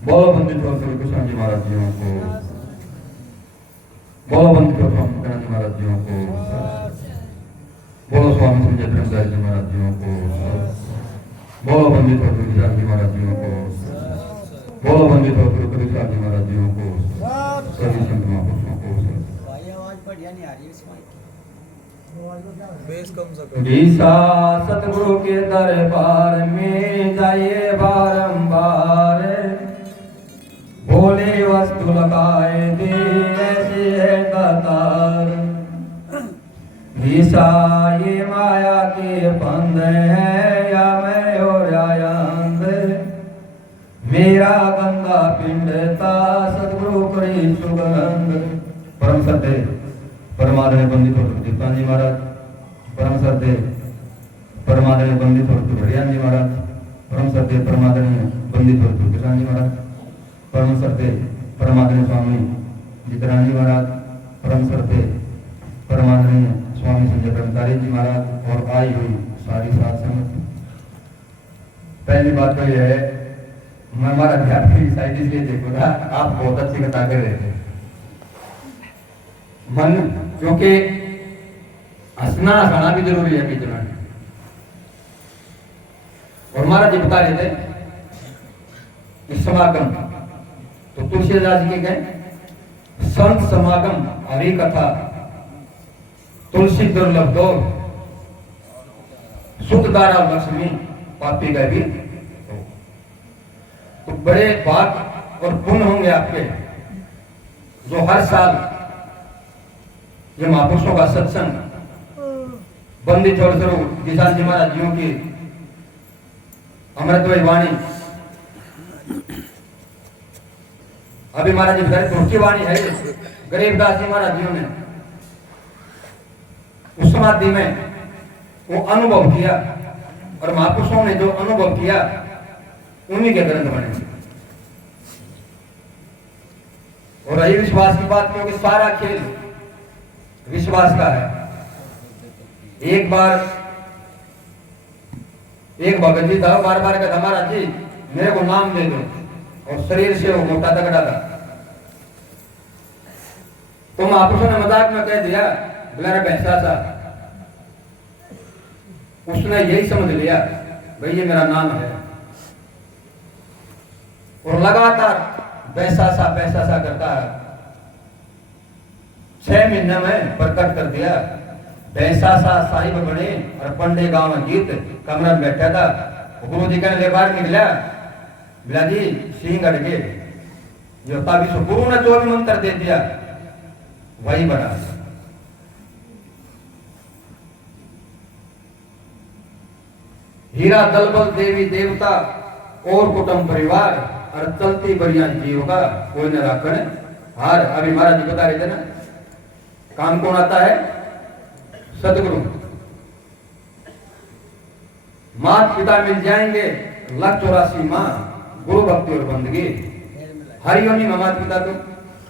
बोलो बंदी छोड़ श्री कृष्ण जी महाराज जियों को, बोलो बंदी छोड़ स्वामी कृष्ण जी महाराज जियों को, बोलो स्वामी संजय प्रेमदास जी महाराज जियों को, बोलो बंदी छोड़ श्री कृष्ण जी महाराज जियों को, बोलो बंदी छोड़ श्री कृष्ण जी महाराज जियों को, सभी संत महापुरुषों को। गीसा सतगुरु के दरबार में जाइए बारंबार, भोले वस्तु लगाए दे ऐसे है कतार। गीसा ये माया के बंद है या मैं और आयंद, मेरा गंगा पिंड था सतगुरु करी सुगंध। परम सत्य परमादरणीय बंदी छोड़ दीपान जी महाराज, परम सत्य परमादरणीय बंदी छोड़ भड़ियान जी महाराज, परम सत्य परमादरणीय बंदी छोड़ किसान जी महाराज, परम सत्य परमादरणीय स्वामी जितरान जी महाराज, परम सत्य परमादरणीय स्वामी संजय ब्रह्मचारी जी महाराज और आई हुई सारी साध संगत। पहली बात तो यह है, मैं हमारा अध्यात्म की साइड इसलिए देखो ना, आप बहुत अच्छी कथा कर रहे थे। मन क्योंकि हंसना हंसाना भी जरूरी है बीच में। और महाराज जी बता रहे थे कि समागम तो तुलसीदास जी के गए संत समागम हरि कथा तुलसी दुर्लभ दो सुख दारा लक्ष्मी पापी गए भी। तो बड़े पाप और पुण्य होंगे आपके जो हर साल ये महापुरुषों का सत्संग बंदी छोड़ स्वरूप किसान जी महाराज जियों की अमृतमय वाणी, अभी महाराज जी तुलसी वाणी है गरीबदास जी महाराज जियों ने उस समाधि में वो अनुभव किया और महापुरुषों ने जो अनुभव किया उन्हीं के ग्रंथ बने। और रही विश्वास की बात, क्योंकि सारा खेल विश्वास का है। एक बार एक भगत जी था, बार बार कहता महाराज जी मेरे को नाम दे दो, और शरीर से वो मोटा तगड़ा था। तो महापुरुषों ने मजाक में कह दिया बोला भैंसा सा। उसने यही समझ लिया भाई ये मेरा नाम है, और लगातार पैसा सा करता है। 6 महीने में प्रकट कर दिया। पैसा सा साहिब बने और पंडे गांव में गीत कमरा में बैठा था। गुरु जी कहने ले बाहर निकला, बोला जी सिंह अड़ गए जो तभी गुरु ने जो भी मंत्र दे दिया वही बना। हीरा दलबल देवी देवता और कुटुंब परिवार और चलती बढ़िया जीव का कोई न राखण हार। अभी महाराज जी बता रहे थे ना, काम कौन आता है? सदगुरु। माता पिता मिल जाएंगे 184 माँ, गुरु भक्ति और बंदगी हरियोनी में माता पिता तो,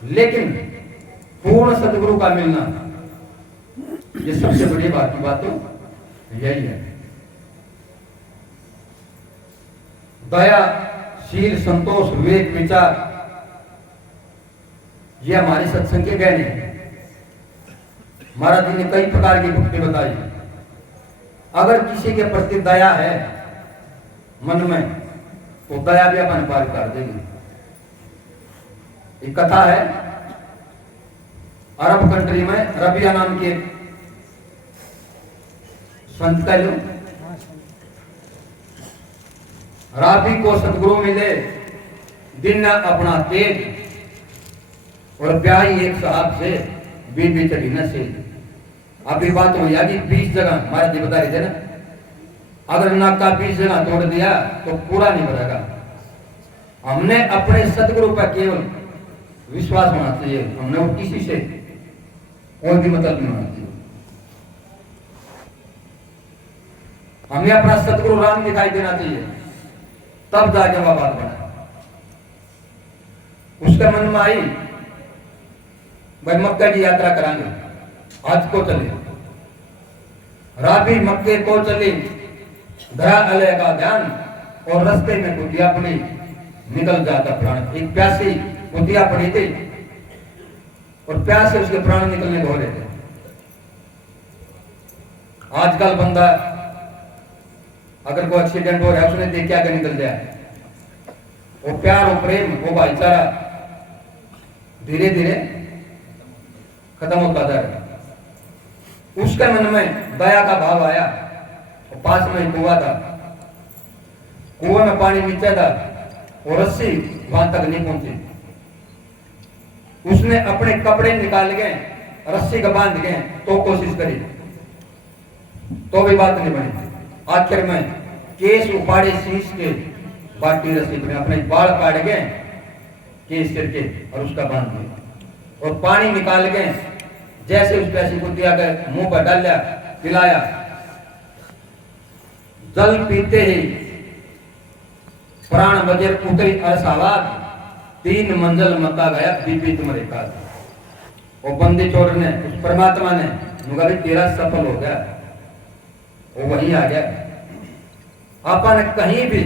लेकिन पूर्ण सदगुरु का मिलना ये सबसे बड़ी बात की बात तो यही है। दया, शील, संतोष, विवेक, विचार ये हमारे सत्संग के गहने हैं। महाराज जी ने कई प्रकार की भक्ति बताई। अगर किसी के प्रति दया है मन में तो दया भी अपन पार कर देंगे। एक कथा है, अरब कंट्री में रबिया नाम के संत का जो राबी को सतगुरु मिले, दिन अपना तेज और ब्याही एक साहब से बीच चढ़ी न से। अभी बात हो यानी 20 जगह महाराज जी बता रहे थे ना, अगर नाक का 20 जगह तोड़ दिया तो पूरा नहीं बनेगा। हमने अपने सतगुरु पर केवल विश्वास होना चाहिए, हमने वो किसी से कोई भी मतलब नहीं होना चाहिए। हमें अपना सतगुरु राम दिखाई देना चाहिए, तब जाके वह बात बना। उसके मन में आई भाई मक्का की यात्रा करांगे, आज को चले। राबी मक्के को चले, धरा अले का ध्यान और रास्ते में कुछ अपनी निकल जाता प्राण। एक प्यासी कुतिया पड़ी थी और प्यास से उसके प्राण निकलने को हो रहे थे। आजकल बंदा अगर कोई एक्सीडेंट हो रहा है उसने देख क्या कर निकल जाए। वो प्यार, वो प्रेम, वो भाईचारा धीरे धीरे खत्म होता जा रहा। उसके मन में दया का भाव आया। और पास में कुआं था, कुआं में पानी नीचे था और रस्सी वहां तक नहीं पहुंची। उसने अपने कपड़े निकाल के रस्सी का बांध के तो कोशिश करी, तो भी बात नहीं बनी। आखिर में केस उपाड़े शीश के बाटी रस्सी में अपने बाल काट के केस करके और उसका बांध दिया और पानी निकाल के जैसे उस प्यासी कुतिया के मुंह पर डाला, पिलाया। जल पीते ही प्राण बजर उतरी अरसावाद, 3 मंजिल मता गया बीपी तुम्हारे पास। वो बंदी चोर ने, उस परमात्मा ने मगर तेरा सफल हो गया, वो वहीं आ गया। अपन कहीं भी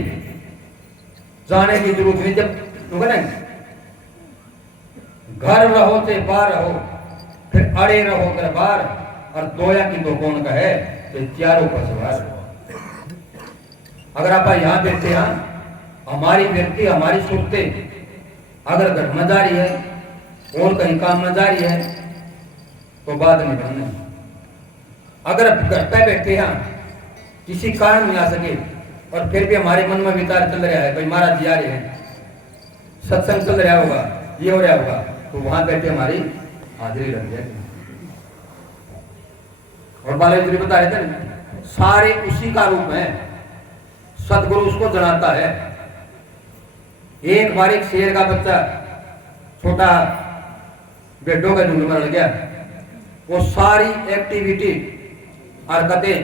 जाने की जरूरत नहीं। जब घर रहो चाहे बाहर रहो, फिर अड़े रहो दरबार, और दोया की तो कौन का है तो चारों का सवार। अगर आप यहाँ बैठे हैं, हमारी व्यक्ति, हमारी सुरतें अगर घर में जा रही है और कहीं काम में जा रही है तो बात नहीं बननी। अगर घर पे बैठे हैं, किसी कारण नहीं आ सके और फिर भी हमारे मन में विचार चल रहा है, भाई महाराज जी आ रहे हैं, सत्संग चल रहा होगा, ये हो रहा होगा, तो वहां बैठे हमारी हाजिरी लग जाएगी। और बालेश्वरी बता रहे थे सारे उसी का रूप है, सदगुरु उसको जनाता है। एक बार एक शेर का बच्चा छोटा भेड़ों का झुंड में लग गया, वो सारी एक्टिविटी हरकतें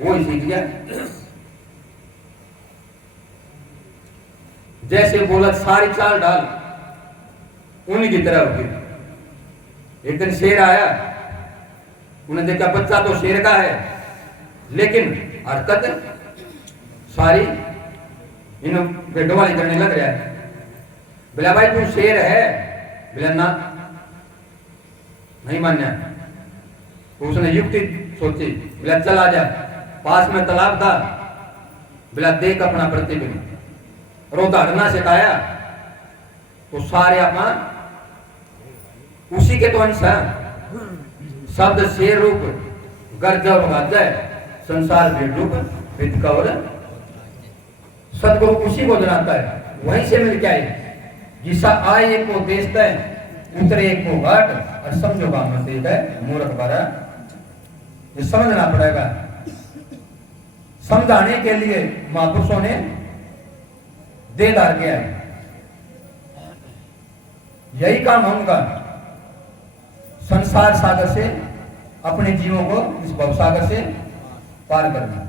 वो ही सीख गया। जैसे बोला सारी चाल डाल उन्हीं की तरह होगी। एक दिन शेर आया, उन्हें देखा बच्चा तो शेर का है लेकिन हरकत सारी इन भेड़ों वाली करने लग रहा है। बोला भाई तू शेर है? बोला ना, नहीं मान्या। उसने युक्ति सोची, बोला चल आ जा, पास में तालाब था, बोला देख अपना प्रतिबिंब। रोता हरना सिखाया तो सारे अपना उसी के तो अंश है। शब्द शेर रूप गर्ज और गाजा, संसार भेड़ रूप विद का और सदगुरु उसी को जनाता है, वहीं से मिल के आए। जिसा आए एक को देशता है, उतरे एक को घाट, और समझो काम में देता है मूर्ख बारा। ये समझना पड़ेगा। समझाने के लिए महापुरुषों ने दे दार किया है। यही काम है उनका, संसार सागर से अपने जीवों को इस भवसागर से पार करना।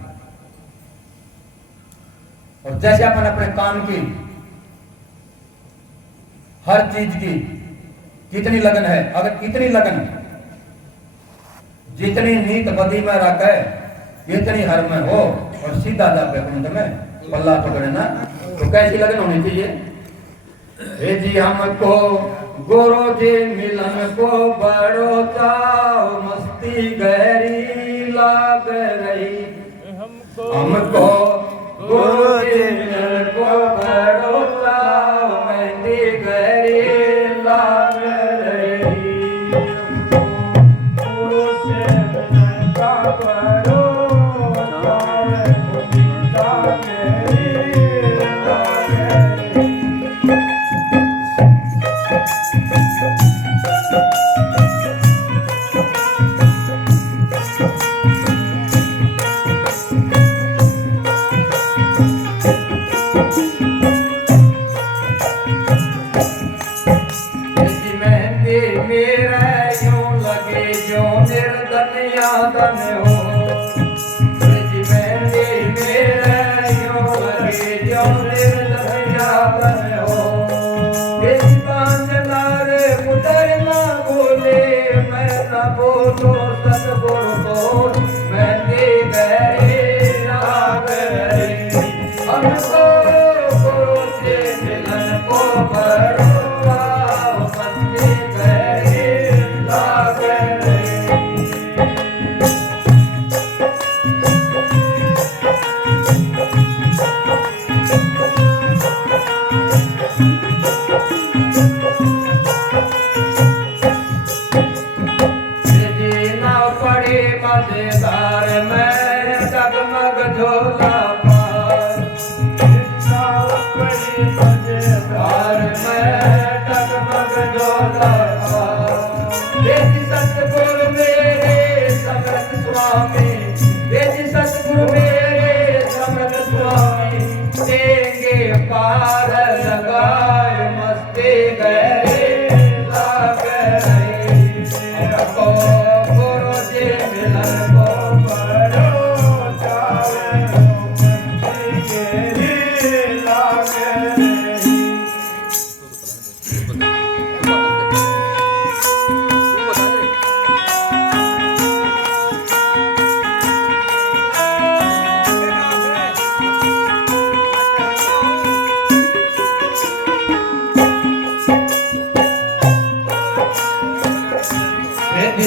और जैसे अपन अपने काम की हर चीज की कितनी लगन है, अगर इतनी लगन जितनी नीत बदी में रख है इतनी हर में हो और सीधा जापे कुंड में पल्ला पकड़ना, तो कैसी लगन होनी चाहिए? हे जी हमको गुरु जी मिलन को बड़ो चाव, मस्ती गहरी लाग रही हमको। गुरु जी मिलन को बड़ो चाव, मस्ती गहरी लाग रही। गुरु से मिलन का बड़ो चाव, मस्ती गहरी लाग रही। हमको गुरु से मिलन जीना पड़े मजेदार में जगमग झोला पार, जीना पड़े मजेदार में जगमग झोला पार। वेद सतगुरु मेरे समर्थ स्वामी, वेद सतगुरु मेरे समर्थ स्वामी, देंगे पार लगाए मस्ती गहरे लाग रही। हमको गुरु जी मिलन को बड़ो जावे, मस्ती गहरे लाग रही।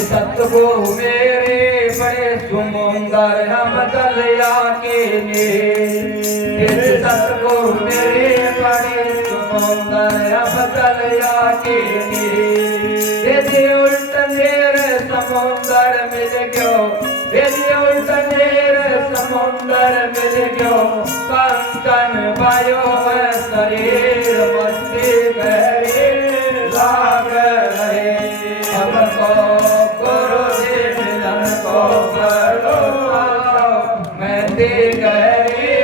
सतगुरु मेरे बड़े सुमुंदर हम दरिया के लिए, सतगुरु मेरे बड़े सुमुंदर हम दरिया के लिए। यदि उल्ट मेरे समुंदर मिल गयो, यदि उल्ट मेरे समुंदर मिल गयो, कंचन वायो शरीर मस्ती गहरे लाग रहे। हमको गुरु जी मिलन को बड़ो मेहंदी गहरी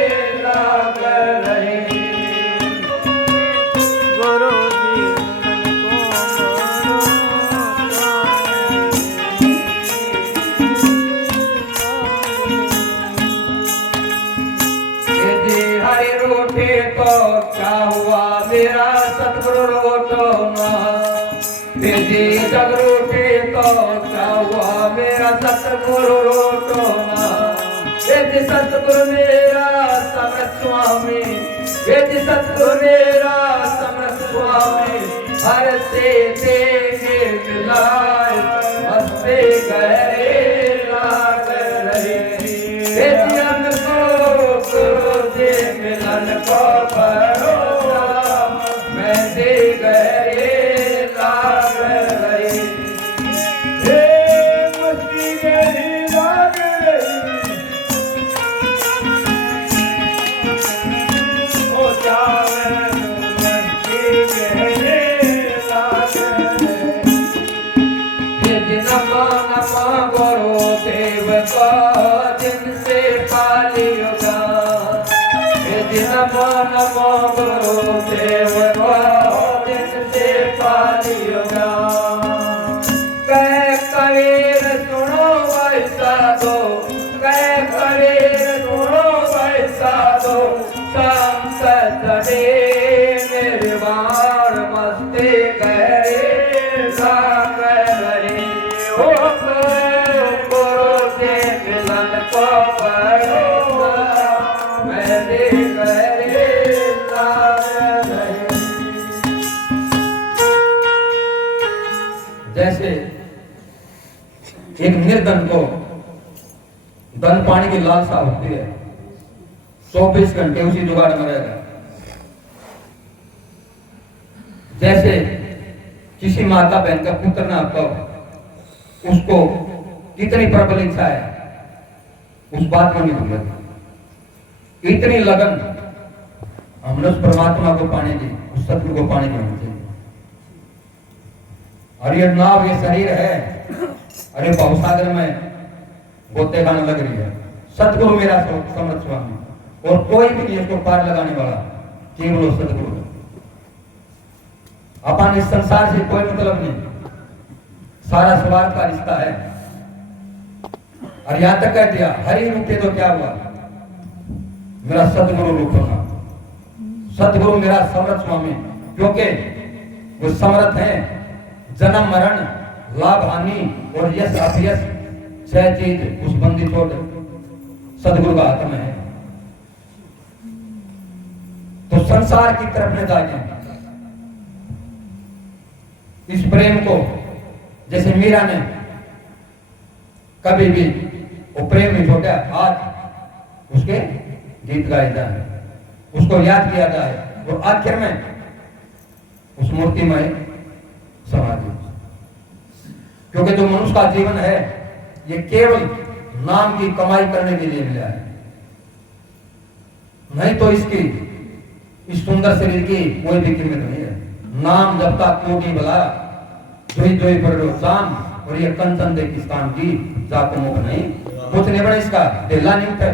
लाग रही। गुरु जी यदि हरि रूठे तो क्या हुआ, मेरा सतगुरु रोटो ना। यदि जग रूठे तो क्या हुआ, मेरा सतगुरु रोटो ना। यदि सतगुरु मेरा समर्थ स्वामी, यदि सतगुरु मेरा समर्थ स्वामी, हर से देंगे मिलाए मस्ती गहरे लाग रही। यदि हमको गुरु जी मिलन को बड़ो मेहंदी गहरे लाग रही। हे मस्ती गहरी लाग रही, हो जावे मस्ती गहरे लाग रही। यदि नमो नमो गुरु देव को दिन से पालियो गान, यदि नमो नमो गुरु देव को दिन से पालियो गान। कह कबीर सुनो भाई साधो, कह कबीर सुनो भाई साधो, संत चढ़े निर्वाण मस्ती गहरे लाग रही। हो गुरु जी मिलन को बड़ो मेहंदी गहरे लाग रही। जैसे एक निर्धन को धन पाने की लालसा होती है, 24 घंटे उसी जुगाड़ में रहेगा। जैसे किसी माता बहन का पुत्र ना हो, उसको कितनी प्रबल इच्छा है उस बात को नहीं भूलती। इतनी लगन हमने उस परमात्मा को पाने की, उस सत्य को पाने की होनी चाहिए। और ये नाव, ये शरीर है, अरे भवसागर में गोते खाने लग रही है। सतगुरु मेरा समर्थ स्वामी, और कोई भी नहीं इसको पार लगाने वाला, केवल सतगुरु। अपन इस संसार से कोई मतलब नहीं, सारा स्वार्थ का रिश्ता है। और यहां तक कह दिया, हरि रूठे तो क्या हुआ, मेरा सतगुरु रूठो ना। सतगुरु मेरा समर्थ स्वामी, क्योंकि वो समर्थ है। जन्म मरण, लाभ हानि और यश अपयश, 6 चीज उस बंदी छोड़ सतगुरु का हाथ में है। तो संसार की तरफ में जाके इस प्रेम को, जैसे मीरा ने कभी भी वो प्रेम नहीं छोड़ा, आज उसके गीत गाए जाए, उसको याद किया जाए। और आखिर में उस मूर्तिमय समाधि। क्योंकि जो मनुष्य का जीवन है ये केवल नाम की कमाई करने के लिए मिला है, नहीं तो इसकी इस सुंदर शरीर की कोई भी कीमत नहीं है। नाम जब तक कोटि बला जोई जोई पर जान, और ये कंचन दे किसान की जात मुख नहीं, कुछ नहीं बड़ा इसका ढेला नहीं उठे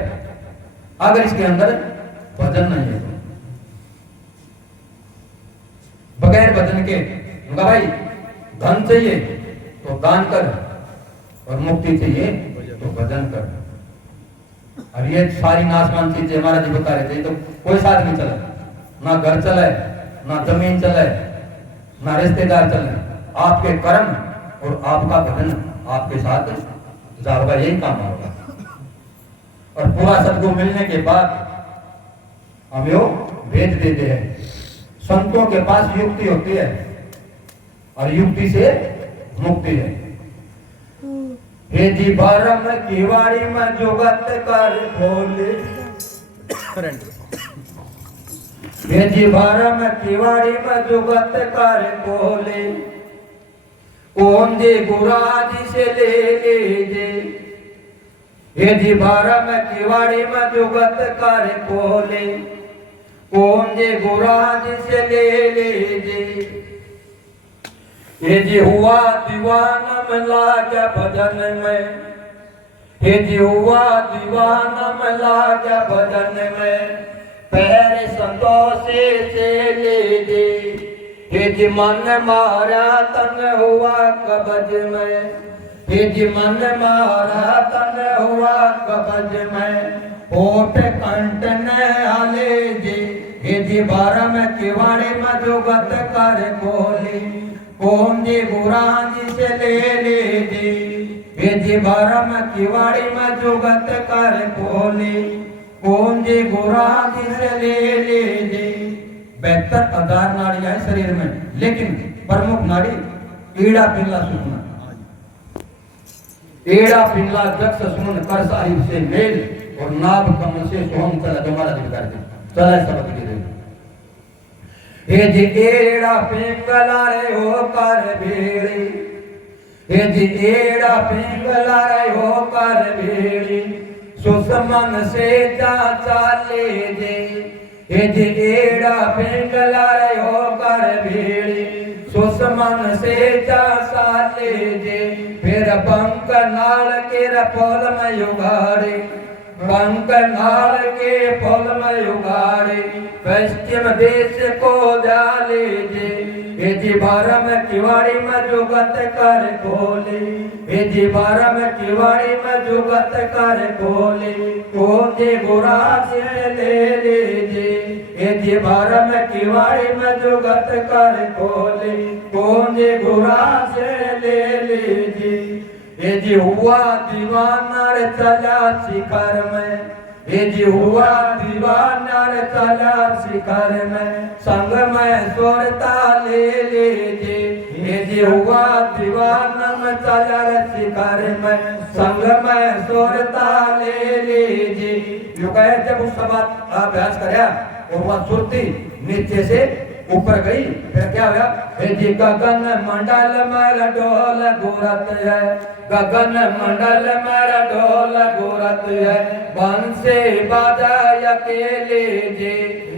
अगर इसके अंदर भजन नहीं है। बगैर भजन के भाई धन चाहिए तो दान कर, और मुक्ति चाहिए तो भजन कर। अब ये सारी नाशवान चीजें हमारा जी बता रहे थे, तो कोई साथ नहीं चला, ना घर चले, ना जमीन चले, ना रिश्तेदार चले, आपके कर्म और आपका भजन आपके साथ जाओगा, यही काम होगा। और पूरा सदगुरु मिलने के बाद हम यो भेज देते हैं। संतों के पास युक्ति होती है और युक्ति से मुक्ति है। हे जी भरम किवाड़ी में जुगत कर खोले, हे जी भरम किवाड़ी में जुगत कर खोले, ओम जी गुराज से ले लीजे। हे जी भरम किवाड़ी में जुगत कर खोले, ओम जी गुराज से ले लीजे। हे जी हुआ दीवाना में लागा भजन में, हे जी हुआ दीवाना में लागा भजन में, पैर संतोषे से ले दे। हे जी मन मारा तन हुआ कब्ज में, हे जी मन मारा तन हुआ कब्ज में, होठ कंठ न आले जे। हे जी भरम किवाड़ी में जुगत कर खोले, ओम जी गुराज से ले लीजे। हे जी भरम किवाड़ी में जुगत कर खोले, ओम जी गुराज से ले लीजे। 72 आधार नाड़ियां है शरीर में, लेकिन प्रमुख नाड़ी ईड़ा पिल्ला सुषुम्ना। ईड़ा पिल्ला जक्ष सुमन कर साहिब से मेल, और नाभ कमल से सोहम चला तुम्हारा दिल कर दे चला सबक दे। हे जी एड़ा पिंगला रे हो कर भेड़ी, हे जी एड़ा पिंगला रे हो कर भेड़ी, सुसमन से जा चाले जे। हे जी एड़ा पिंगला रे हो कर भेड़ी, सुसमन से जा चाले जे। फिर पंक नाल के रपोल में युगाड़े, पंक नाल के फल में उगाड़े, पश्चिम देश को जाले जे। हे जी भरम किवाड़ी में जुगत कर खोले, हे जी भरम किवाड़ी में जुगत कर खोले, ओम जी गुराज से ले लीजे। हे जी भरम किवाड़ी में जुगत कर खोले, ओम जी गुराज से ले लीजे। हे जी हुआ दीवाना रे चला शिखर में, हे जी हुआ दीवाना रे चला शिखर में, संग में सोरता ले लीजे। हे जी हुआ दीवाना में चला रे शिखर में, संग में सोरता ले लीजे। यो कहे जब उस बात अभ्यास करया और वह सुरती नीचे से ऊपर गई, फिर क्या हुआ? हे जी गगन मंडल मेरा डोल घूरत है, गगन मंडल मेरा डोल घूरत है, बंसी बाजा अकेले जे।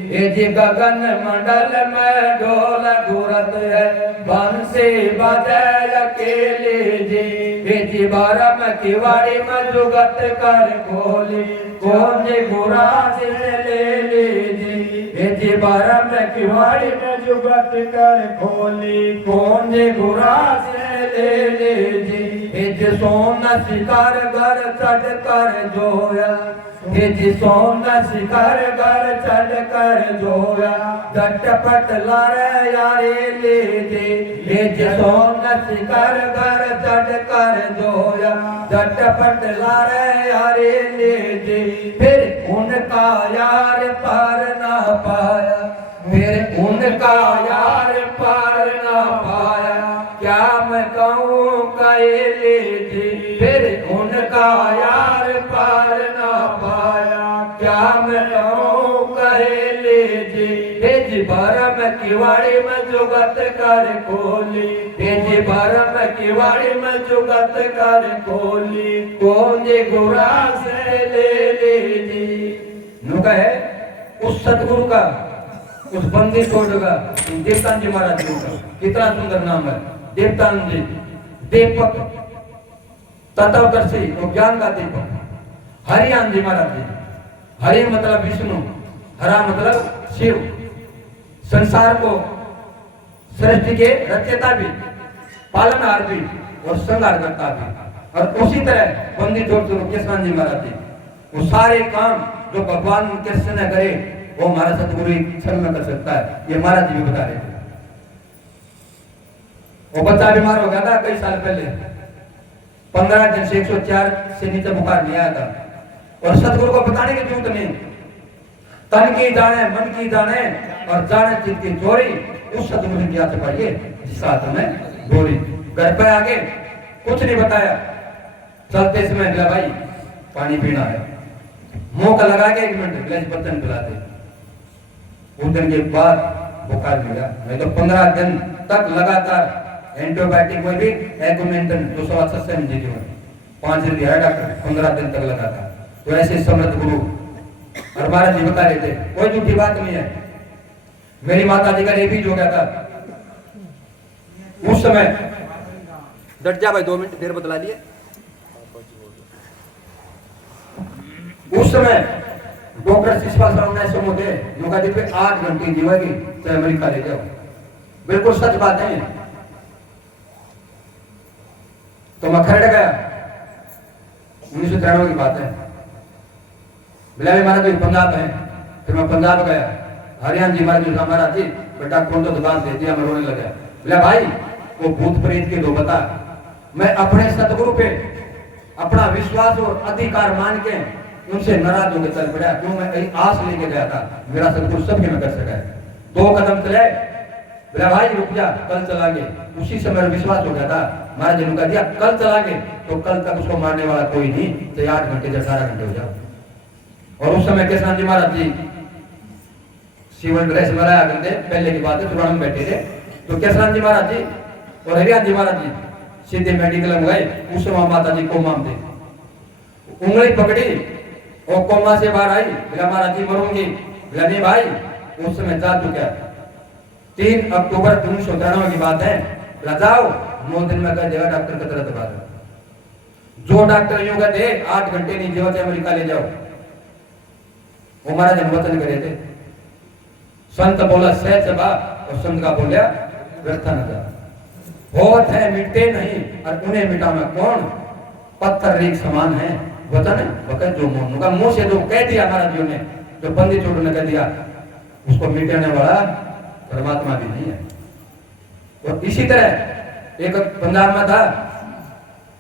हे जी गगन मंडल में डोल घूरत है, बंसी बाजा अकेले जे। हे जी भरम किवाड़ी में जुगत कर खोले, कौन जी गुराज से ले लीजे। हे जी भरम किवाड़ी में जुगत कर खोली, कौन जी गुराज से ले लीजे। हे जी सोना शिकार घर चढ़ कर जोया, हे जी सोना शिकार घर चढ़ कर जोया, झटपट लारे यारे लीजे। हे जी सोना शिकार घर चढ़ कर जोया, झटपट लारे यारे लीजे। फिर उनका यार पार ना पाया, फिर उनका यार पार ना पाया, क्या मैं कहूँ कहे लीजे। फिर उनका यार पार ना पाया, क्या मैं कहूँ कहे लीजे। हे जी भरम किवाड़ी में जुगत कर खोली, तेजी भरम किवाड़ी में जुगत कर खोली, कौन जी गुरा से ले लीजी। नु कहे उस सतगुरु का, उस बंदी छोड़ का, देवतान जी महाराज जी का कितना सुंदर नाम है, देवतान जी, दीपक तत्वदर्शी और ज्ञान का दीपक। हरियान जी महाराज जी, हरि मतलब विष्णु, हरा मतलब शिव, संसार को सृष्टि के रचयिता भी, पालनहार भी और संहार करता भी। और उसी तरह बंदी छोड़ कृष्ण जी महाराज जी, वो सारे काम जो भगवान कृष्ण ने करे वो हमारा सतगुरु क्षण में कर सकता है, ये महाराज जी भी बता रहे थे। वो बच्चा बीमार हो गया था कई साल पहले, 15 दिन से 104 से नीचे बुखार नहीं आया था, और सतगुरु को बताने की जरूरत नहीं, तन की जाने मन की जाने और जाने चित्त की चोरी, उस सतगुरु की याद पाइए जिसका हाथ में डोरी। घर पे आके कुछ नहीं बताया, चलते समय बोला भाई पानी पीना है, मुंह का लगा के 1 मिनट गिलास बर्तन पिलाते। उस दिन के बाद बुखार मिला, नहीं तो 15 दिन तक लगातार एंटीबायोटिक में भी एगुमेंटन 287 mg की 5 दिन दिया डॉक्टर, 15 दिन तक लगातार। तो ऐसे समर्थ गुरु और महाराज जी बता रहे थे, कोई झूठी बात नहीं है। मेरी माता जी का रेबीज हो गया था उस समय, डट जा भाई 2 मिनट देर बतला दिए। उस समय डॉक्टर शिशपाल साहब ने ऐसे मुझे मौका दी पे 8 घंटे जीवेगी तो अमेरिका ले जाओ, बिल्कुल सच बात है। तो मैं खरड़ गया, 1993 की बात है। बोला महाराज जी पंजाब है, फिर मैं पंजाब गया, हरियाणा जी महाराज जी बेटा कौन तो दुकान दे दिया, मैं रोने लगा। बोला भाई वो भूत प्रेत के दो बता, मैं अपने सतगुरु पे अपना विश्वास और अधिकार मान के उनसे नाराज होकर चल पड़ा, क्यों मैं कहीं आस लेके गया था, मेरा सतगुरु सबके में कर सका। 2 कदम चले, बोला भाई रुक जा कल चलांगे। उसी समय विश्वास हो गया था, महाराज जी ने कह दिया कल चलांगे, तो कल तक उसको मारने वाला कोई नहीं, तो 8 घंटे या 18 घंटे हो जाओ। और उस समय कृष्ण जी महाराज जी सिविल ड्रेस में रहा करते, पहले की बात है, पुराण में बैठे थे। तो कृष्ण जी महाराज जी और हरियाणा जी महाराज जी सीधे मेडिकल में गए। उस समय माता जी कोमा में थे, उंगली पकड़ी और कोमा से बाहर आई। बोला महाराज जी मरूंगी, बोला नहीं भाई उस समय जा चुका। 3 अक्टूबर 1993 की बात है। बोला जाओ 9 दिन में कह देगा डॉक्टर का तरह बात है। जो डॉक्टर यूं कहते 8 घंटे नहीं जीवा से अमेरिका ले जाओ, वो महाराज ने वचन करे थे। संत बोला सहज सभा, और संत का बोलिया व्यर्थ न जा। होत है मिटते नहीं और उन्हें मिटाना कौन, पत्थर रेख समान है वचन वक़्त जो मोन का मुंह से जो कह दिया महाराज जी ने, जो बंदी छोड़ ने कह दिया, उसको मिटाने वाला परमात्मा भी नहीं है। और इसी तरह एक पंजाब में था,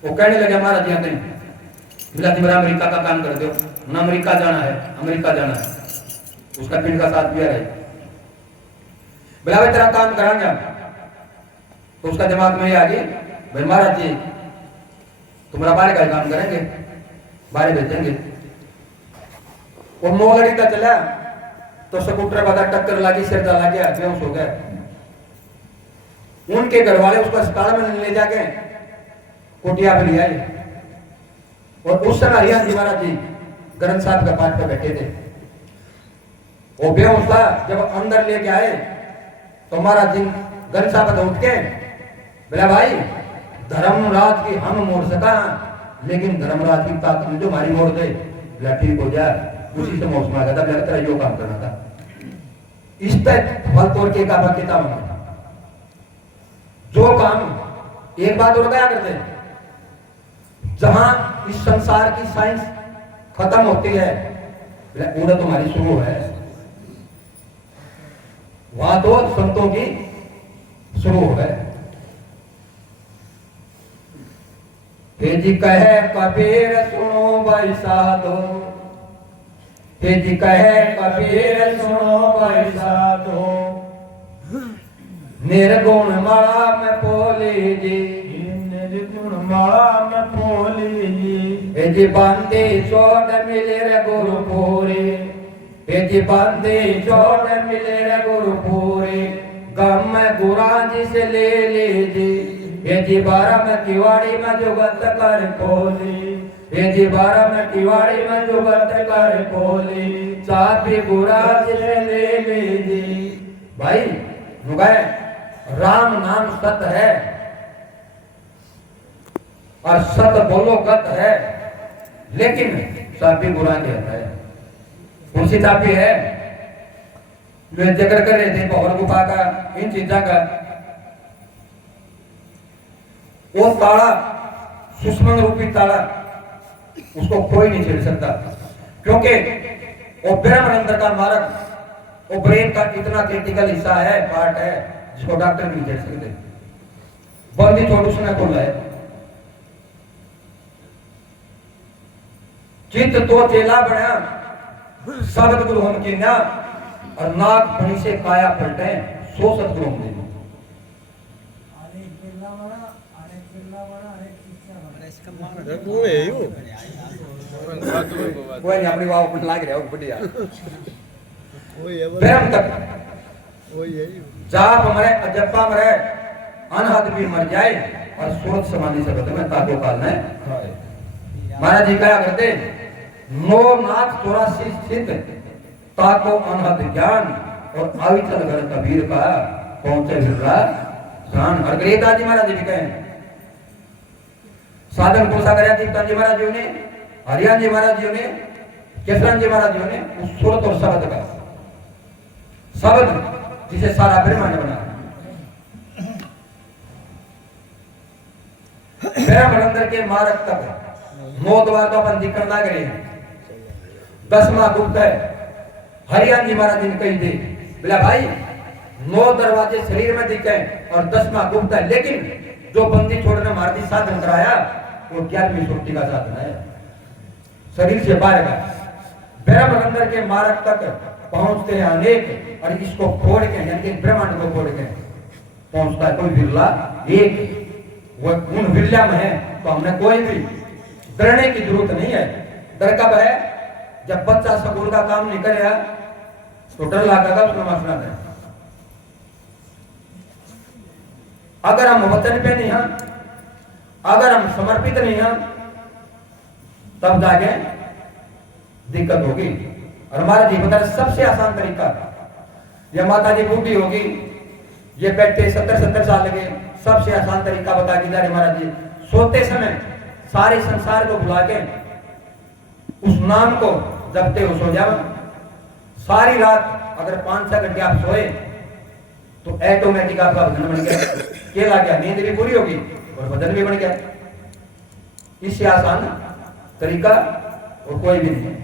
वो कहने लगे महाराज जी आते हैं, बोला मेरा अमेरिका का काम कर दो ना, अमेरिका जाना है, अमेरिका जाना है। उसका पिंड का साथ दिया रहे, बोला भाई तेरा काम करांगे। तो उसका दिमाग में ये आ गई, भाई महाराज जी तुम्हारा बाहर का काम करेंगे, बाहर भेजेंगे। वो मोगड़ी का चला तो स्कूटर वाला टक्कर लगी, सिर जला गया, बेहोश हो गया। उनके घर वाले उसको अस्पताल में ले जाके कोटिया पे ले आए। और उस समय हरियाणा जी महाराज जी ग्रंथ साहब का पाठ पे बैठे थे। वो बेहोश था, जब अंदर लेके आए तो महाराज जी ग्रंथ साहब उठ के बोला भाई धर्मराज की हम मोड़ सका, लेकिन धर्मराज की ताकत जो हमारी मोड़ दे, बोला ठीक हो जाए। उसी से मौसम आ गया था, तेरा यो काम करना था। इस तक फल तोड़ के का किताब में जो काम एक बात और गया करते, जहां इस संसार की साइंस खत्म होती है, उड़ा तुम्हारी शुरू है, वहां तो संतों की शुरू है। तेजी कहे कबीर सुनो भाई साधो, तेजी कहे कबीर सुनो भाई साधो, निर्गुण माला में पोली जी, निर्गुण माला में पोली जी। जी बंदी छोड़ मिले रे गुरु पूरी, जी बंदी छोड़ मिले रे गुरु पूरी। गम में गुरा जी से ले लीजिए ये जी 12 में किवाड़ी में जुगत कर खोली ये जी 12 में किवाड़ी में जुगत कर खोली चाबी गुरा जी से ले लीजिए। भाई नुगाए राम नाम सत है और सत बोलो गत है, लेकिन चाबी गुरा कहता है। कौन सी चाबी है? जो जिक्र कर रहे थे पौर गुफा का, इन चीजों का, वो ताला सुषमन रूपी ताला, उसको कोई नहीं छेड़ सकता, क्योंकि वो ब्रह्म अंदर का मार्ग, वो ब्रेन का इतना क्रिटिकल हिस्सा है, पार्ट है, जिसको डॉक्टर नहीं छेड़ सकते। बंदी छोड़ उसने खोला है। चित्त तो चेला बना शब्द गुरु हम की ना, और नाग फणी से काया पलटे सो सतगुरु हम देना। कोई नहीं अपनी वाव पट लाग रहा है बढ़िया ब्रह्म तक जाप मरे अजप्पा मरे अनहद भी मर जाए और सूरत समाधि से बदले में ताको काल में महाराज जी क्या करते? नो नाथ 84 सिद्ध ताको अनहद ज्ञान और आविचल घर कबीर का पहुंचे बिरला जान। और ग्रेता जी महाराज जी कहें साधन को सागर दीप्ता जी महाराज जी ने, हरियाण जी महाराज जी ने, केसरन जी महाराज जी ने उस सूरत और शब्द का, शब्द जिसे सारा ब्रह्मांड बना, ब्रह्मांड के मार्ग तक 9 द्वार का अपन दिखण लग रहे हैं। 10वां गुप्त है। हरियाण जी महाराज जी ने कही थी बोला भाई 9 दरवाजे शरीर में दिखे और 10वां गुप्त है, लेकिन जो बंदी छोड़ने मारती साधन कराया वो 11वीं सुरती का साधन है, शरीर से बाहर का। ब्रह्मांड के मार्ग तक पहुंचते हैं अनेक, और इसको फोड़ के यानी ब्रह्मांड को फोड़ के पहुंचता है कोई बिरला एक। वो उन बिरला में है, तो हमने कोई भी डरने की जरूरत नहीं है। डर कब है? जब बच्चा स्कूल का काम नहीं करेगा तो डर लगेगा उसमें मसला है। अगर हम वचन पे नहीं हैं, अगर हम समर्पित नहीं हैं, तब जाके दिक्कत होगी। और हमारा जी बता सबसे आसान तरीका, ये माता जी बूढ़ी होगी, ये बैठे 70 साल के, सबसे आसान तरीका बता के जा रहे महाराज जी। सोते समय सारे संसार को भुला के उस नाम को जपते हो सो जाओ। सारी रात अगर 5-6 घंटे आप सोए तो ऑटोमेटिक आपका भजन बन गया, केला गया, नींद भी पूरी होगी और भजन भी बन गया। इससे आसान तरीका और कोई भी नहीं है।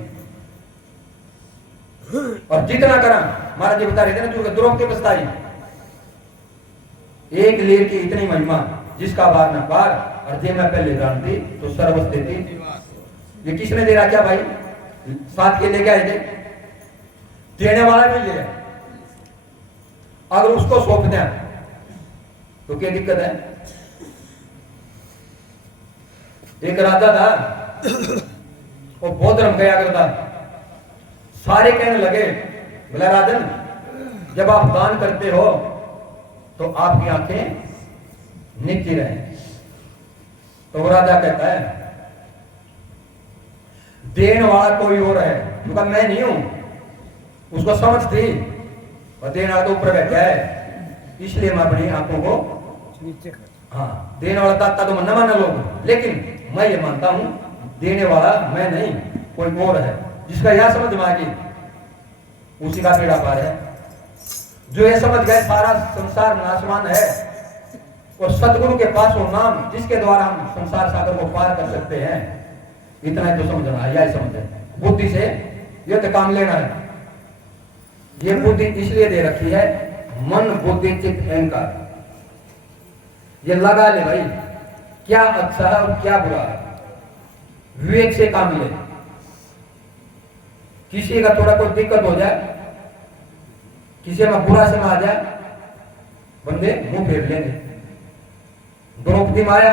और जितना करा महाराज जी बता रहे थे ना, जो द्रोह के बस्ताई एक लीर की इतनी महिमा, जिसका बार न पार, और जे मैं पहले जानती तो सर्वस्व देती। ये किसने दे रहा? क्या भाई साथ के लेके आए थे, देने वाला भी ले, अगर उसको सौंप दें तो क्या दिक्कत है? एक राजा था, वो बहुत रंग गया करता, सारे कहने लगे बोला राजन जब आप दान करते हो तो आपकी आंखें नीची रहे। तो वो राजा कहता है देने वाला कोई और है, क्योंकि मैं नहीं हूं। उसको समझ थी और देने वाला तो ऊपर बैठा है, इसलिए मैं अपनी आंखों को हाँ, देने वाला दाता तो न माना लोग, लेकिन मैं ये मानता हूं देने वाला मैं नहीं कोई और है, जिसका यह समझ में आ गई उसी का बेड़ा पार है। जो ये समझ गए सारा संसार नाशवान है, और सतगुरु के पास वो नाम जिसके द्वारा हम संसार सागर को पार कर सकते हैं, इतना तो समझना है। यही समझ है, बुद्धि से ये तो काम लेना है। ये बुद्धि इसलिए दे रखी है, मन बुद्धि चित्त अहंकार, ये लगा ले भाई क्या अच्छा है और क्या बुरा है, विवेक से काम ले। किसी का थोड़ा कोई दिक्कत हो जाए, किसी में बुरा समय आ जाए, बंदे मुंह फेर लेंगे। द्रौपदी में आया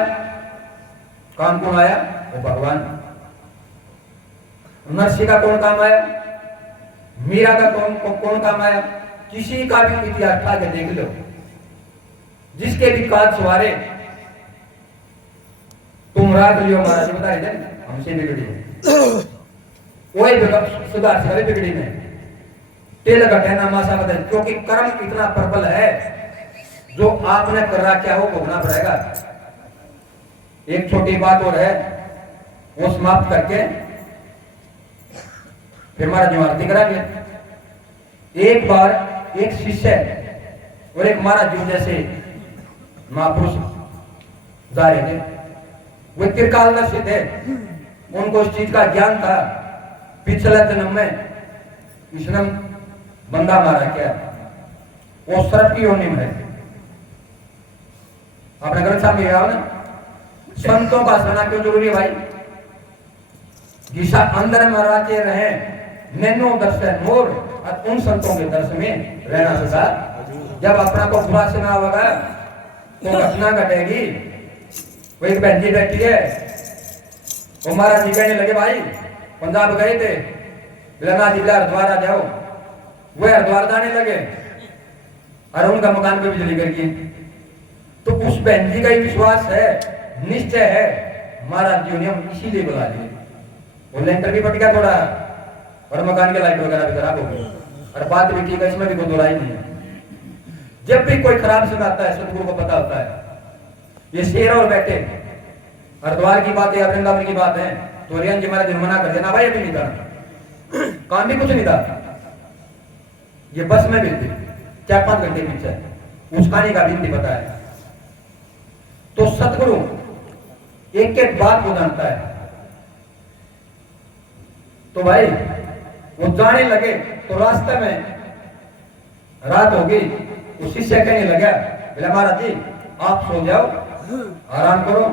काम कौन आया? वो भगवान। नरसिंह का कौन काम आया? मीरा का कौन काम आया? किसी का भी इतिहास उठा के देख लो, जिसके भी काज सवारे तुम राख लियो महाराज बता रहे थे हमसे बिगड़ी वही सुधार से बिगड़ी में तेल का कहना मासा बदल, क्योंकि कर्म इतना प्रबल है जो आपने कर रहा क्या हो भोगना पड़ेगा। एक छोटी बात और है वो समाप्त करके फिर हमारा जो आरती कराएंगे। एक बार एक शिष्य और एक महाराज जी जैसे महापुरुष जा रहे थे, वे त्रिकालदर्शी थे, उनको इस चीज का ज्ञान था पिछले जन्म में इसने बंदा मारा क्या वो सर्प की योनि में है। आपने ग्रंथ साहब में ना संतों का सुना क्यों जरूरी है भाई। जिसा अंदर मराचे रहे नैनो दर्शन मोर और उन संतों के दर्शन में रहना सका। जब अपना को बुरा सुना होगा तो घटना घटेगी। वो एक बहन जी बैठी है, वो महाराज जी कहने लगे भाई पंजाब गए थे बिलना जिला हरिद्वार आ जाओ। वो हरिद्वार जाने लगे और उनका मकान पे बिजली गिर गई। तो उस बहन जी का ही विश्वास है निश्चय है महाराज जी ने हम इसीलिए बुला लिए। वो लेंटर भी फट गया थोड़ा और मकान की लाइट वगैरह भी खराब हो गई और बात भी ठीक है, इसमें भी कोई दोहराई नहीं है। जब भी कोई खराब सुनाता है सतगुरु को पता होता है ये शेर और बैठे हरिद्वार की बात है वृंदावन की बात है तो रियन जी महाराज मना कर देना भाई अभी नहीं था काम भी कुछ नहीं था। ये बस में भी थी 4-5 घंटे पीछे उस कहानी का भी पता है। तो सतगुरु एक एक बात को जानता है। तो भाई वो जाने लगे तो रास्ते में रात हो गई। उस शिष्य कहने लगा बोले महाराज जी आप सो जाओ आराम करो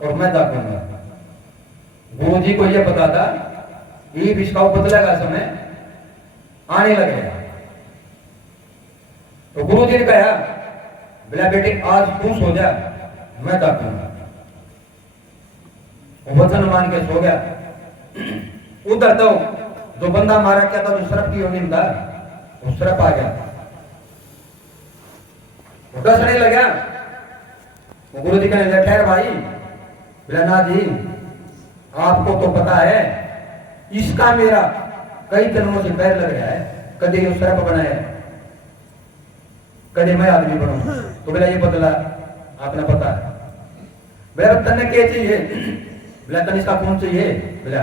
और मैं जागूंगा। गुरु जी को यह पता था ये विश्व बदलेगा समय आने लगेगा। तो गुरु जी ने कहा बोला बेटे आज तू सो जा मैं जागूंगा। वो वचन मान के सो गया। उधर तो जो बंदा मारा क्या था जो सर्प की योनि था वो सर्प आ गया डसने लगा। वो गुरु जी कहने लगे ठहर भाई बोला जी आपको तो पता है इसका मेरा कई जन्मों से पैर लग रहा है। कभी वो सर्प बना है कभी मैं आदमी बनूं। तो बोला ये बदला आपने पता है। बोला तन्ने क्या चाहिए। बोला तन इसका कौन चाहिए। बोला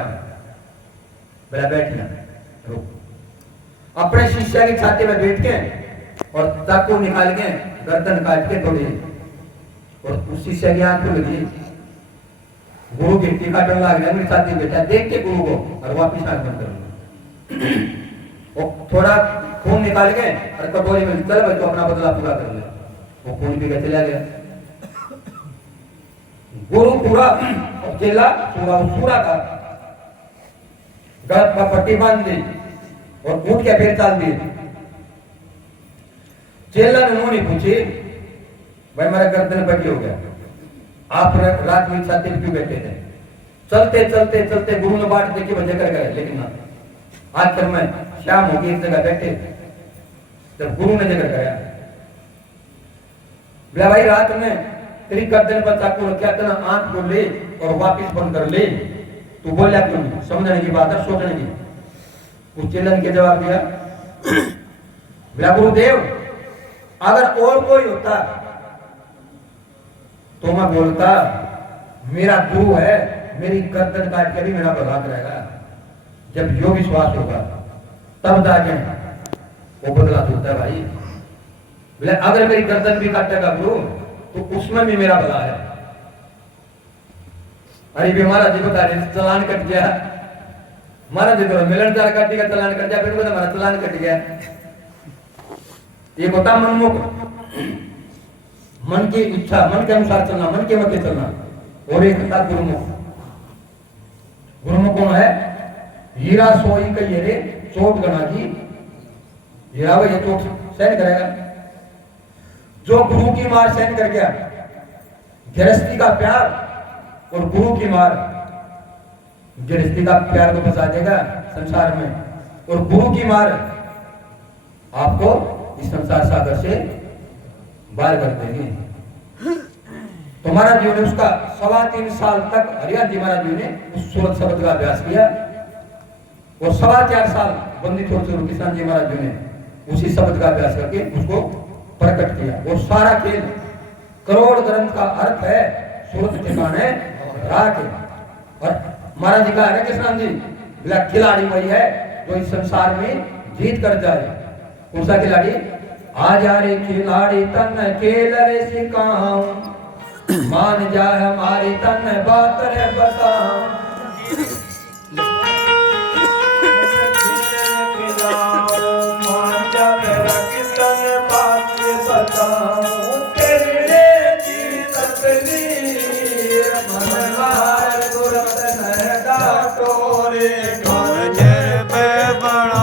बैठना अपने शिष्य की छाती में बैठ के और चाकू निकाल के गर्दन काट के थोड़ी और उस शिष्य की आंख खुल गई। गुरु की टीका टन लग गया मेरी छाती बैठा देख के गुरु को और वापिस आंख बंद कर वो थोड़ा खून निकाल के और कटोरी में चल भाई तो अपना बदला पूरा कर ले। वो खून पी के चला गया। गुरु पूरा चेला पूरा था गलत पर पट्टी बांध दी और उठ के फिर चाल दी। चेला ने उन्होंने पूछी भाई मेरा गर्दन पट्टी हो गया आप रात में छाती पे क्यों बैठे थे। चलते चलते चलते गुरु ने बाट देखी वजह कर गए लेकिन ना आखिर में शाम हो गई एक जगह बैठे जब गुरु ने जगह गया बोला भाई रात में तेरी गर्दन पर चाकू रखा तेना आंख को ले और वापिस बंद कर ले। तू बोला क्यों नहीं समझने की बात है सोचने की। उस चेला ने जवाब दिया बोला गुरुदेव अगर और कोई होता तो मैं बोलता मेरा गुरु है मेरी गर्दन काट के भी मेरा भला करेगा। जब यो विश्वास होगा तब जाके वो बदला चलता है भाई। बोले अगर मेरी गर्दन भी काटेगा गुरु तो उसमें भी मेरा भला है। अरे भी महाराज जी बता रहे चलान कट गया महाराज जी तो मिलन चार काटी का चलान कट गया फिर बोला हमारा चलान कट गया। एक होता मनमुख मन की इच्छा मन के अनुसार चलना मन के मत चलना और एक होता गुरुमुख। गुरुमुख कौन है हीरा सोई कही रे चोट गना की हीरा वो ये चोट सहन करेगा। जो गुरु की मार सहन कर गया गृहस्थी का प्यार और गुरु की मार गृहस्थी का प्यार को बचा देगा संसार में और गुरु की मार आपको इस संसार सागर से बाहर कर देंगे। तो महाराज जी ने उसका 3.25 साल तक हरियाण जी महाराज जी ने उस सूरत शब्द का अभ्यास किया और 4.25 साल बंदी छोड़ छोड़ किसान जी महाराज जी ने उसी शब्द का अभ्यास करके उसको प्रकट किया। वो सारा खेल करोड़ ग्रंथ का अर्थ है सूरत ठिकाने राके। और महाराज जी का है किसान जी बोला खिलाड़ी वही है जो इस संसार में जीत कर जाए। कौन सा खिलाड़ी? आजा रे खिलाड़ी तन खेल रे सिखाऊं, मान जा हमारी तन बात रे बताऊं। मान जा मेरा कितन बात रे बताऊं, तेरे की तकदीर मनवार तुरंत न डांटो रे घर पे बड़ा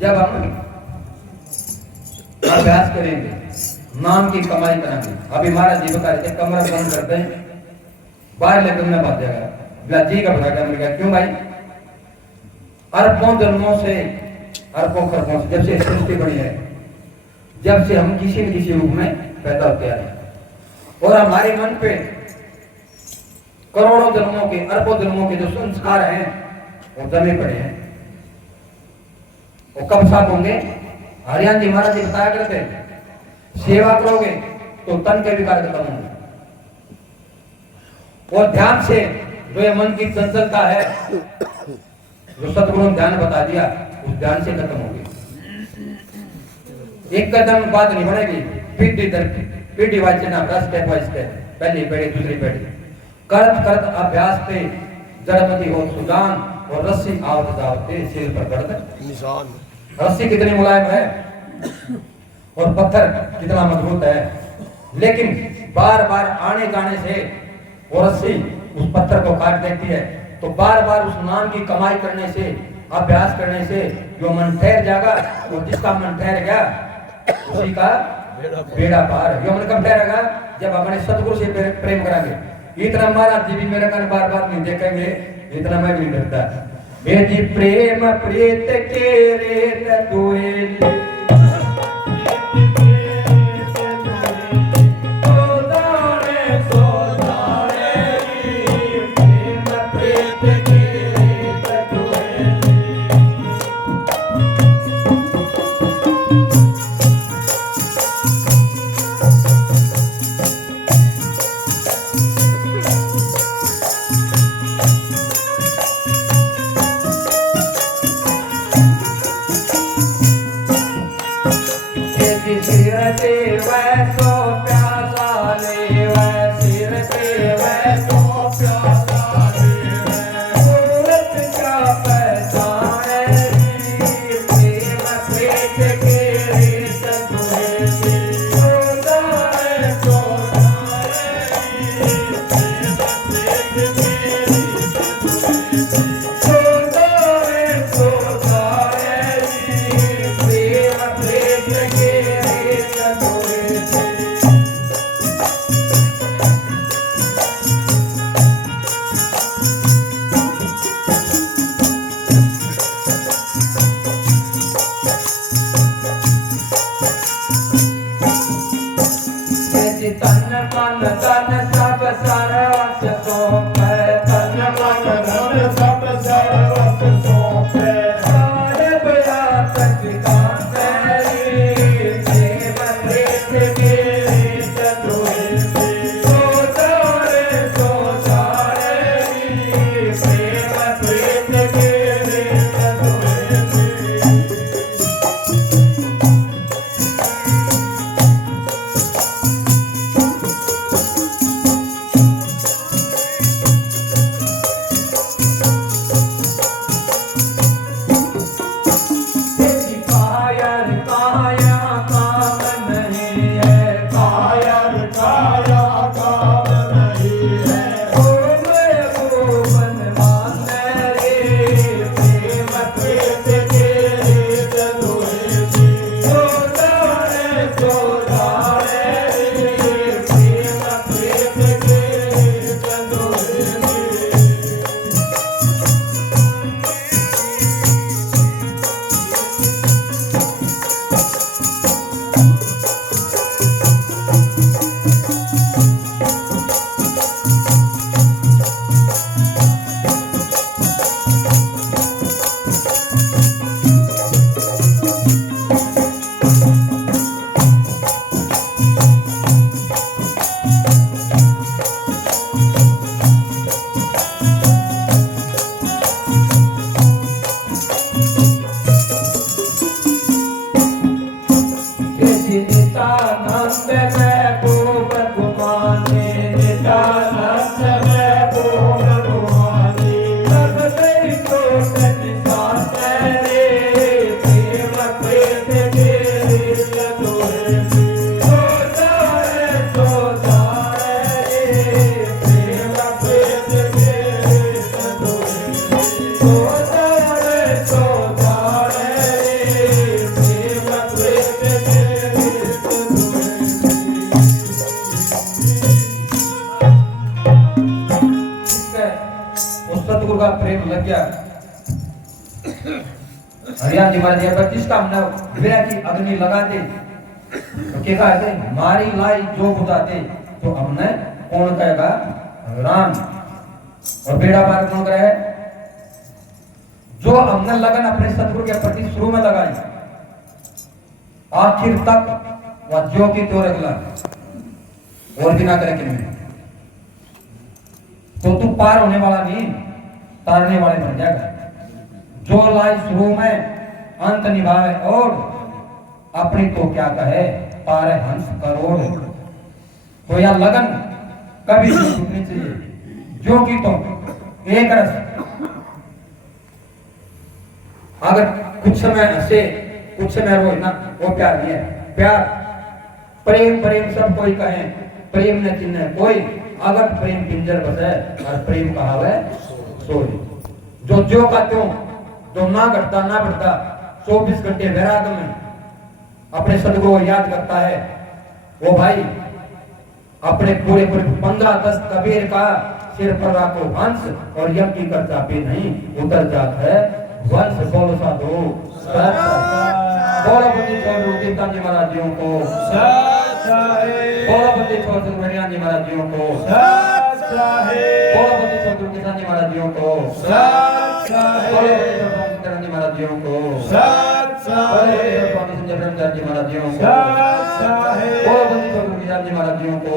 जब हम अभ्यास करेंगे, नाम की कमाई करेंगे। अभी महाराज जी बता रहे थे कमरा बंद करते हैं, बाहर लेकर में बात जाएगा जी का बता गया। क्यों भाई? अरबों जन्मों से, अरबों खरबों से, जब से सृष्टि बनी है, जब से हम किसी न किसी रूप में पैदा होते आए और हमारे मन पे करोड़ों जन्मों के, अरबों जन्मों के जो संस्कार हैं वो जमे पड़े हैं। वो कब साफ होंगे? हरियाणा जी महाराज जी बताया करते हैं, सेवा करोगे तो तन के विकार खत्म होंगे। और ध्यान से जो ये मन की चंचलता है, जो सतगुरु ने ध्यान बता दिया, उस ध्यान से खत्म होगी। एक कदम बात नहीं बनेगी, पीढ़ी दर पीढ़ी वाइज चलना, स्टेप बाय स्टेप, पहली पीढ़ी दूसरी पीढ़ी, करत करत अभ्यास पे जड़पति हो सुजान और रस्सी आवत जावते सिर पर पड़ता निशान। रस्सी कितनी मुलायम है और पत्थर कितना मजबूत है, लेकिन बार बार आने जाने से वो रस्सी उस पत्थर को काट देती है। तो बार बार उस नाम की कमाई करने से, अभ्यास करने से जो मन ठहर जाएगा, और जिसका मन ठहर गया उसी का बेड़ा पार। जो मन कब ठहरेगा? जब अपने सतगुरु से प्रेम करेंगे। इतना महाराज जी भी मेरा कान बार बार नहीं देखेंगे, इतना मैं भी नहीं डरता। यदि प्रेम प्रीत के रेत दुए तन मन धन सब सर्वस सौंपे तन मन धन सब सर्वस सौंपे सारे बया तक कांपे प्रेम प्रीत के रीत दुहे सो जारे प्रेम प्रीत के रीत दुहे सतगुरु का प्रेम लग गया। हरियाणा जी महाराज प्रतिष्ठा हमने विरह की अग्नि लगा दे तो क्या कहते मारी लाई जो बुझाते तो हमने कौन कहेगा राम और बेड़ा पार कौन करे जो हमने लगन अपने सतगुरु के प्रति शुरू में लगाई आखिर तक वह जो की तो रखला और बिना करे कि तो तू पार होने वाला नहीं तारने वाले बन जाएगा। जो लाई शुरू में अंत निभावे और अपनी तो क्या कहे तारे हंस करोड़ तो यह लगन कभी नहीं छूटनी चाहिए। जो कि तो एक रस अगर कुछ समय हंसे कुछ समय रोए ना वो प्यार नहीं है। प्यार प्रेम प्रेम सब कोई कहे प्रेम न चिन्ह कोई अगर प्रेम पिंजर बसे और प्रेम कहावे सोई जो का त्यों जो ना घटता ना बढ़ता 24 घंटे वैराग में अपने सदगुरु को याद करता है वो भाई अपने पूरे 15-10 कबीर का सिर पर राखो हंस और यम की कर्जा पे नहीं उतर जात है वंश बोलो साधु बोलो बुद्धि छोड़ तीर्थन जी महाराज जियों को बोलो बुद्धि छोड़ हरियाणा जी महाराज जियों को बोलो बुद्धि छोड़ किसान जी महाराज जियों को बोलो बुद्धि छोड़ किसान जी महाराज जियों को स्वामी संजय ब्रह्मचारी जी महाराज जियों को बोलो बुद्धि छोड़ किसान जी महाराज जियों को